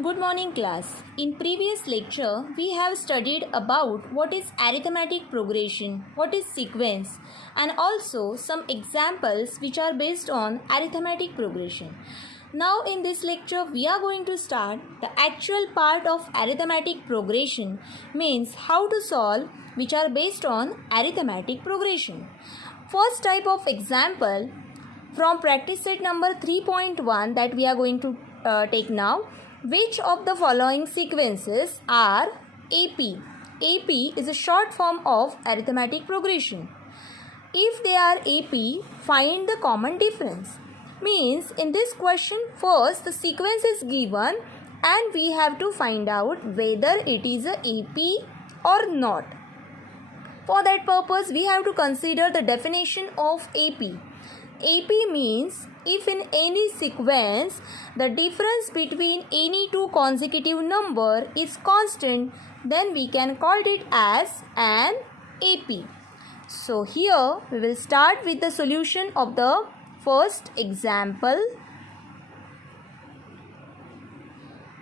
Good morning class. In previous lecture, we have studied about what is arithmetic progression, what is sequence, and also some examples which are based on arithmetic progression. Now in this lecture, we are going to start the actual part of arithmetic progression, means how to solve which are based on arithmetic progression. First type of example from practice set number 3.1 that we are going to take now. Which of the following sequences are AP? AP is a short form of arithmetic progression. If they are AP, find the common difference. Means in this question, first the sequence is given and we have to find out whether it is a AP or not. For that purpose, we have to consider the definition of AP. AP means if in any sequence the difference between any two consecutive number is constant, then we can call it as an AP. So here we will start with the solution of the first example.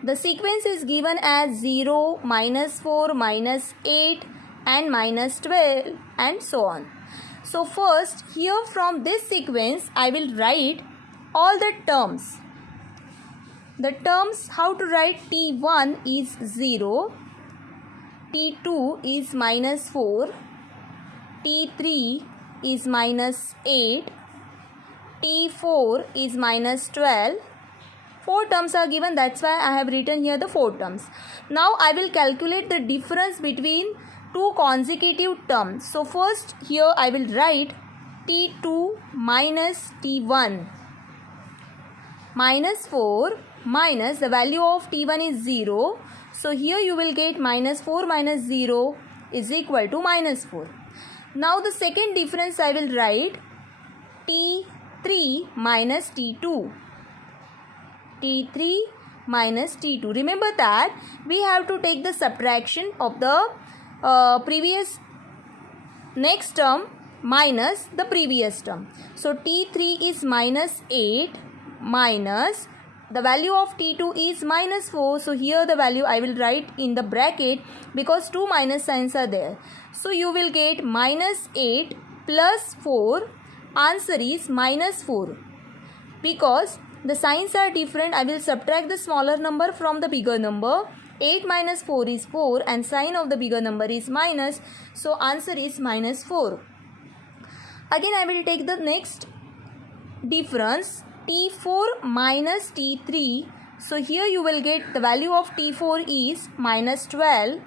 The sequence is given as 0, -4, -8 and -12 and so on. So first here from this sequence I will write all the terms. The terms how to write: T1 is 0, T2 is -4, T3 is -8, T4 is -12. 4 terms are given, that's why I have written here the 4 terms. Now I will calculate the difference between two consecutive terms. So first here I will write T2 minus T1. -4 minus the value of T1 is 0. So here you will get -4 minus 0 is equal to -4. Now the second difference I will write T3 minus T2. T3 minus T2. Remember that we have to take the subtraction of the previous next term minus the previous term. So T3 is -8 minus the value of T2 is -4. So here the value I will write in the bracket because two minus signs are there. So you will get -8 plus 4. Answer is -4. Because the signs are different, I will subtract the smaller number from the bigger number. 8 minus 4 is 4 and sign of the bigger number is minus. So answer is -4. Again I will take the next difference, T4 minus T3. So here you will get the value of T4 is -12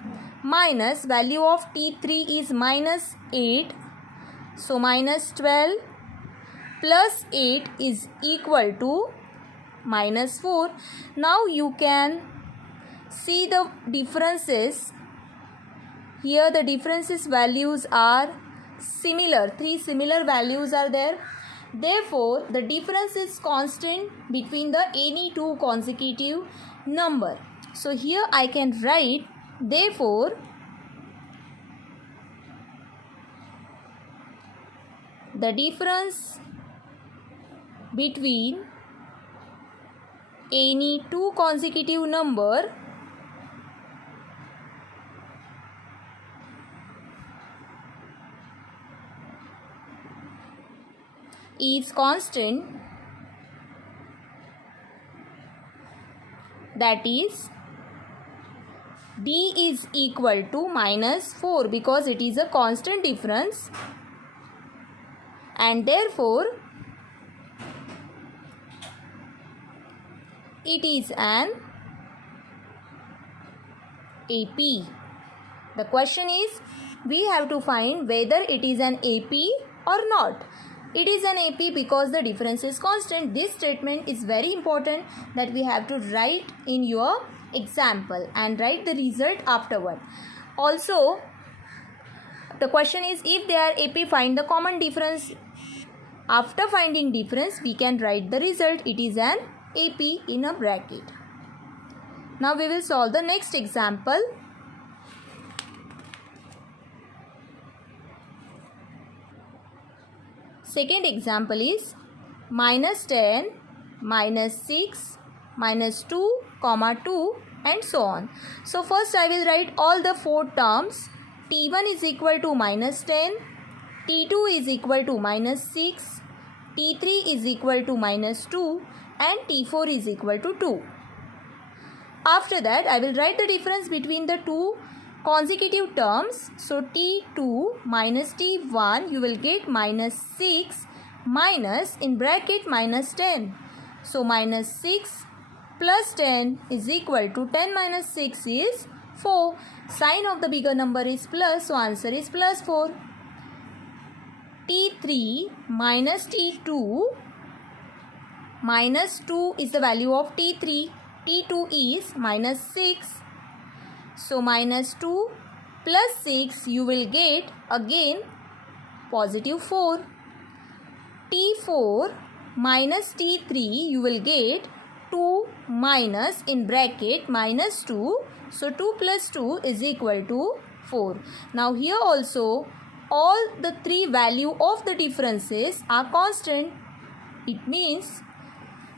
minus value of T3 is -8. So -12 plus 8 is equal to -4. Now you can see the differences. Here the differences values are similar. 3 similar values are there. Therefore, the difference is constant between the any two consecutive number. So here I can write, therefore, the difference between any two consecutive number is constant, that is D is equal to -4 because it is a constant difference and therefore it is an AP. The question is we have to find whether it is an AP or not. It is an AP because the difference is constant. This statement is very important that we have to write in your example and write the result afterward. Also, the question is if they are AP, find the common difference. After finding difference, we can write the result. It is an AP in a bracket. Now we will solve the next example. Second example is -10, -6, -2, comma 2 and so on. So first I will write all the 4 terms. T1 is equal to minus 10, T2 is equal to minus 6, T3 is equal to minus 2 and T4 is equal to 2. After that I will write the difference between the two consecutive terms. So T2 minus T1 you will get minus 6 minus in bracket minus 10. So minus 6 plus 10 is equal to 10 minus 6 is 4. Sign of the bigger number is plus, so answer is plus 4. T3 minus T2, minus 2 is the value of T3. T2 is minus 6. So minus 2 plus 6 you will get again positive 4. T4 minus T3 you will get 2 minus in bracket minus 2. So 2 plus 2 is equal to 4. Now here also all the three value of the differences are constant. It means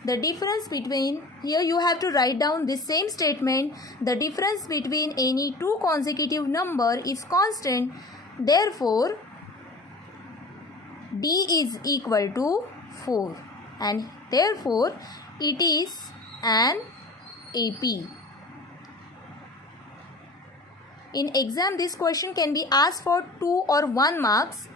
the difference between, here you have to write down this same statement, the difference between any two consecutive number is constant. Therefore D is equal to 4 and therefore it is an AP. In exam this question can be asked for 2 or 1 marks.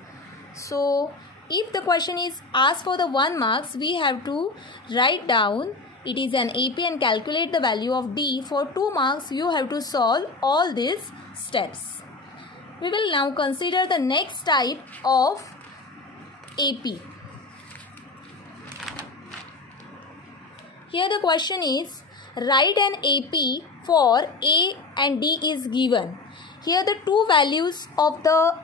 So if the question is asked for the 1 marks, we have to write down it is an AP and calculate the value of D. For 2 marks you have to solve all these steps. We will now consider the next type of AP. Here the question is write an AP for A and D is given. Here the two values of the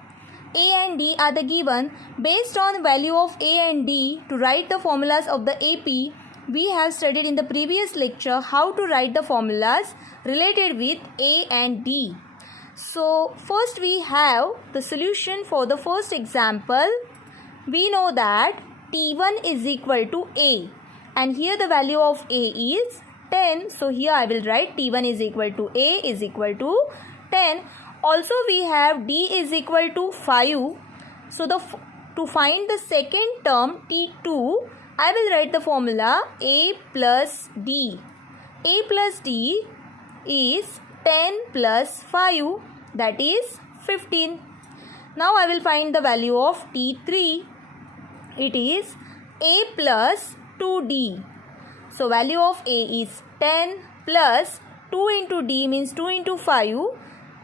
A and D are the given. Based on value of A and D to write the formulas of the AP, we have studied in the previous lecture how to write the formulas related with A and D. So first we have the solution for the first example. We know that T1 is equal to A and here the value of A is 10. So here I will write T1 is equal to A is equal to 10. Also we have D is equal to 5. So to find the second term T2, I will write the formula A plus D. A plus D is 10 plus 5, that is 15. Now I will find the value of T3. It is A plus 2D. So value of A is 10 plus 2 into D means 2 into 5.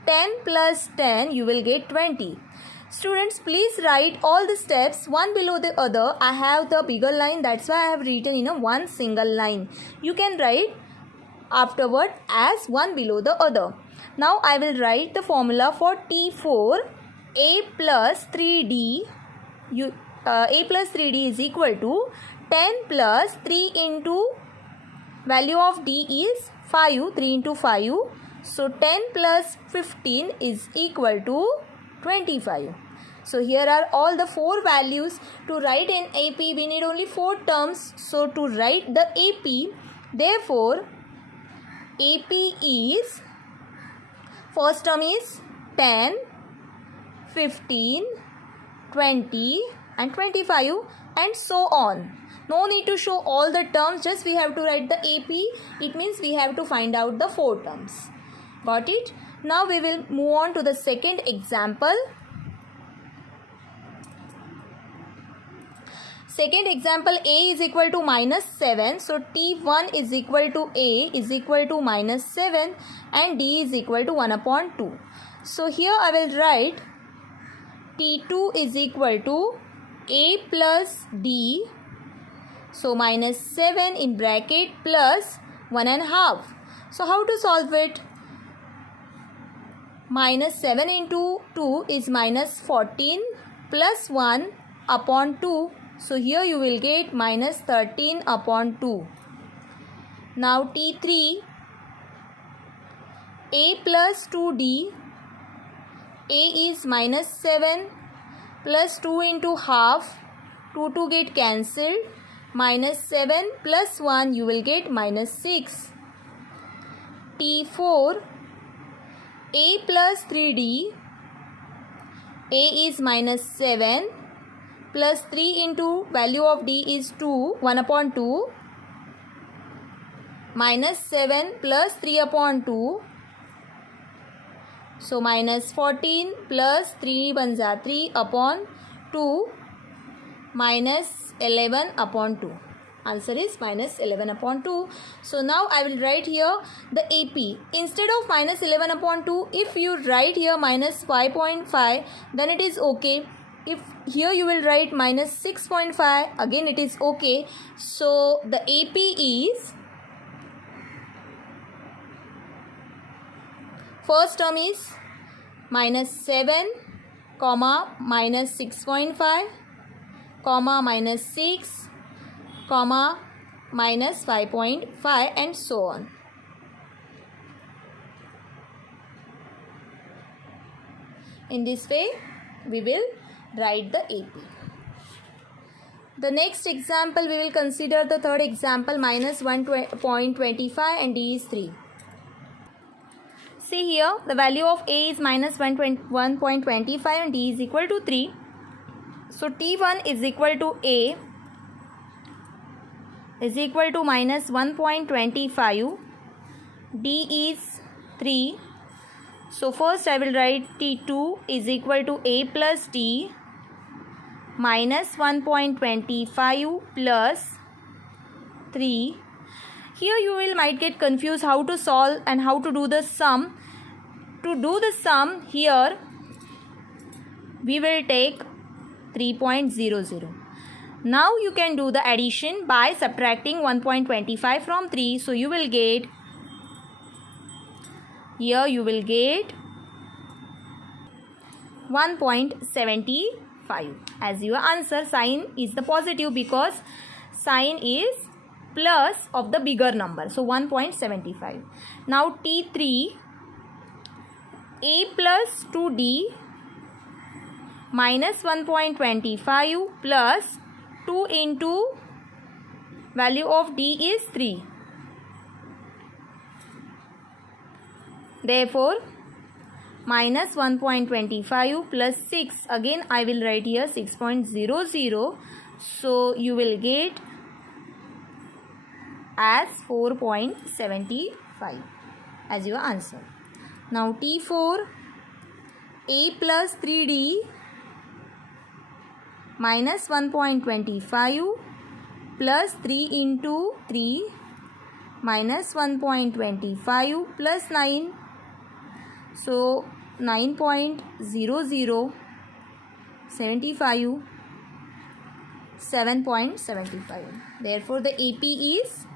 10 plus 10 you will get 20. Students, please write all the steps one below the other. I have the bigger line, that's why I have written in a one single line. You can write afterward as one below the other. Now I will write the formula for T4. A plus 3D A plus 3D is equal to 10 plus 3 into value of D is 5, 3 into 5. So 10 plus 15 is equal to 25. So here are all the 4 values. To write an AP we need only 4 terms. So to write the AP, therefore AP is, first term is 10, 15, 20 and 25 and so on. No need to show all the terms, just we have to write the AP. It means we have to find out the 4 terms. Got it? Now we will move on to the second example. Second example, A is equal to minus 7. So T1 is equal to A is equal to minus 7 and D is equal to 1 upon 2. So here I will write T2 is equal to A plus D. So minus 7 in bracket plus 1.5. So how to solve it? Minus 7 into 2 is minus 14 plus 1 upon 2. So here you will get minus 13 upon 2. Now T3, A plus 2D. A is minus 7 plus 2 into half. 2 get cancelled. Minus 7 plus 1 you will get minus 6. T4, a plus 3d, a is minus 7 plus 3 into value of d is 2, 1 upon 2, minus 7 plus 3 upon 2, so minus 14 plus 3 बन 3 upon 2 minus 11 upon 2. Answer is minus 11 upon 2. So now I will write here the AP. Instead of minus 11 upon 2, if you write here minus 5.5, then it is okay. If here you will write minus 6.5, again it is okay. So the AP is, first term is minus 7, comma minus 6.5, comma minus 6, comma minus 5.5, and so on. In this way, we will write the AP. The next example, we will consider the third example, minus 1.25 and D is 3. See here, the value of A is minus 1.25 and D is equal to 3. So T1 is equal to A is equal to minus 1.25, D is 3. So first I will write T2 is equal to A plus D minus 1.25 plus 3. Here you might get confused how to solve and how to do the sum. To do the sum here, we will take 3.00. Now you can do the addition by subtracting 1.25 from 3. So you will get, here you will get 1.75 as your answer. Sign is the positive because sign is plus of the bigger number. So 1.75. Now T3, A plus 2D minus 1.25 plus 2 into value of D is 3. Therefore, minus 1.25 plus 6. Again, I will write here 6.00. So, you will get as 4.75 as your answer. Now, T4, A plus 3D minus 1.25 plus 3 into 3 minus 1.25 plus 9. So 9.00 75 7.75. Therefore the AP is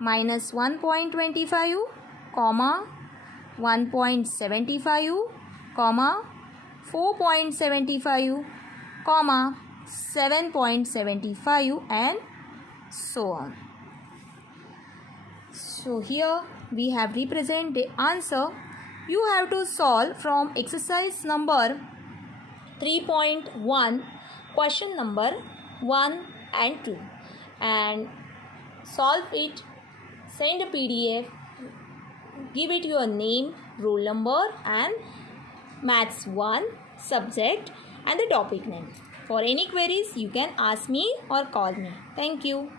minus 1.25 comma 1.75 comma 4.75 comma 7.75 and so on. So here we have represent the answer. You have to solve from exercise number 3.1 question number 1 and 2 and solve it. Send a PDF, give it your name, roll number and maths 1 subject and the topic name. For any queries you can ask me or call me. Thank you.